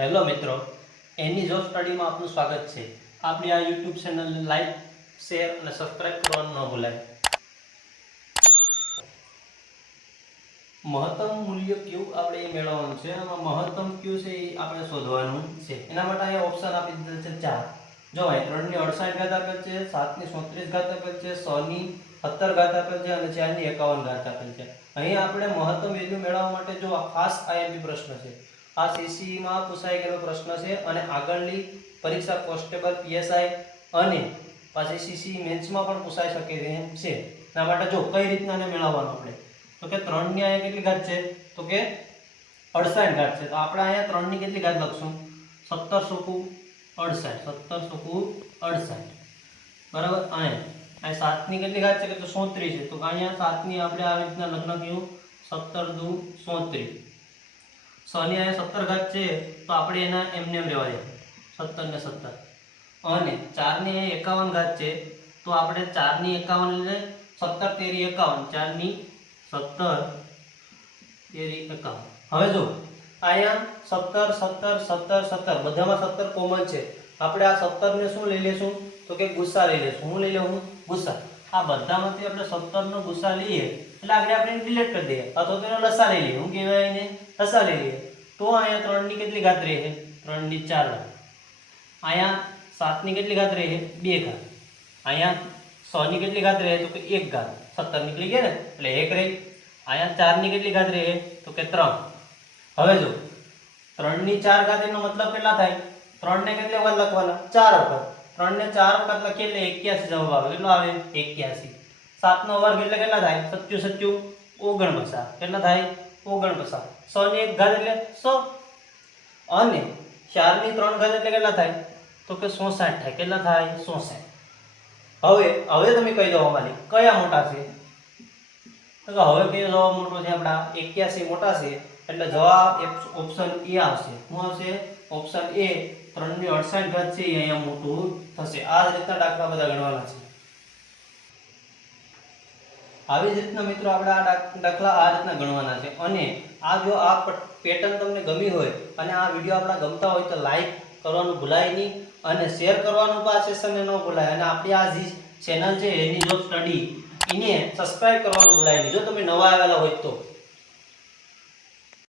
Hello મિત્રો, એની job સ્ટડીમાં આપનું સ્વાગત છે। આપણી આ યુટ્યુબ ચેનલને લાઈક, શેર અને સબસ્ક્રાઇબ કરવાનું ન ભૂલાય। મહત્તમ મૂલ્ય ક્યુ આપણે મેળવવાનું છે। આમાં મહત્તમ ક્યુ છે એ આપણે શોધવાનું છે। એના માટે અહીંયા ઓપ્શન આપી દીધેલ છે 4। જો ભાઈ 3 ની 68 ઘાત આપેલ છે, 7 ની 37 ઘાત આપેલ છે, 6 ની 17 ઘાત આપેલ છે અને 4 ની 51 ઘાત આપેલ છે। અહીં આપણે મહત્તમ વેલ્યુ મેળવવા માટે જો આ ખાસ આઈએમપી પ્રશ્ન છે। આ સીસી માં પૂછાઈ ગયેલો પ્રશ્ન છે અને આગળની પરીક્ષા કોન્સ્ટેબલ પીએસઆઈ અને પાછી સીસી મેન્સમાં પણ પૂછાઈ શકે તેમ છે। એના માટે જો કઈ રીતના ને મેળવવાનું આપણે તો કે 3 ની અહીંયા કેટલી ઘાત છે તો કે 68 ઘાત છે। તો આપણે અહીંયા 3 ની કેટલી ઘાત લખશું 17 * 68 બરાબર। અને આ 7 ની કેટલી ઘાત છે કે તો 37 છે। તો અહીંયા 7 ની આપણે આવી રીતના લગ્ન કર્યું 17 * 37। 6 ની અહીંયા 17 ઘાત છે તો આપણે એના એમને એમ રહેવા દે 17 ને 17 અને 4 ની અહીંયા 51 ઘાત છે તો આપણે 4 ની 51 એટલે 17 તેરી 51 4 ની 17 તેરી 51। હવે જો અહીંયા 17 17 17 17 બધામાં 17 કોમન છે। આપણે આ 17 ને શું લઈ લેશું તો કે ગુસ્સા લઈ લેશું। હું લઈ લઉં ગુસ્સા। આ બધામાંથી આપણે 17 નો ગુસ્સા લઈએ એટલે આપણે ડિલીટ કરી દઈએ અથવા તો એનો લસા લઈ લઈએ। હું કહેવાય એને લસા લઈ લઈએ તો અહીંયા 3 ની કેટલી ઘાત રહે 3 ની 4 ઘાત। અહીંયા 7 ની કેટલી ઘાત રહે 2 ઘાત। અહીંયા 6 ની કેટલી ઘાત રહે તો કે 1 ઘાત 17 નીકળી ગયા ને એટલે 1 રહી। અહીંયા 4 ની કેટલી ઘાત રહે તો કે 3। હવે જો 3 ની 4 ઘાત એનો મતલબ કેટલા થાય 3 ને કેટલી વખત લખવાના 4 વખત। 3 ને 4 વખત લખીએ એટલે 81 જવાબ આવે। કેટલો આવે 81। 7 નો વર્ગ એટલે કેટલા થાય 77 49 કેટલા થાય 49। 6 ની 1 ઘાત એટલે 100 અને 4 ની 3 ઘાત એટલે કેટલા થાય તો કે 64 થાય। કેટલા થાય 64। હવે તમે કહી દો અમારી કયા મોટા છે તો હવે કયો જવાબ મોટો છે આપડા 81 મોટા છે એટલે જવાબ ઓપ્શન એ આવશે। શું આવશે ઓપ્શન એ 3 ની 68 ઘાત છે એ અહીંયા મોટું થશે। આ રીતના દાખલા બધા ગણવાના છે। આવી જ રીતના મિત્રો આપણે આ દાખલા આ રીતના ગણવાના છે। અને આ જો આ પેટર્ન તમને ગમી હોય અને આ વિડિયો આપણા ગમતા હોય તો લાઈક કરવાનું ભૂલાય નહીં અને શેર કરવાનું પણ આ સેશનને ન ભૂલાય। અને આપણી આ જે ચેનલ છે એની જોબ સ્ટડી એને સબસ્ક્રાઇબ કરવાનું ભૂલાય નહીં જો તમે નવા આવેલા હોય તો।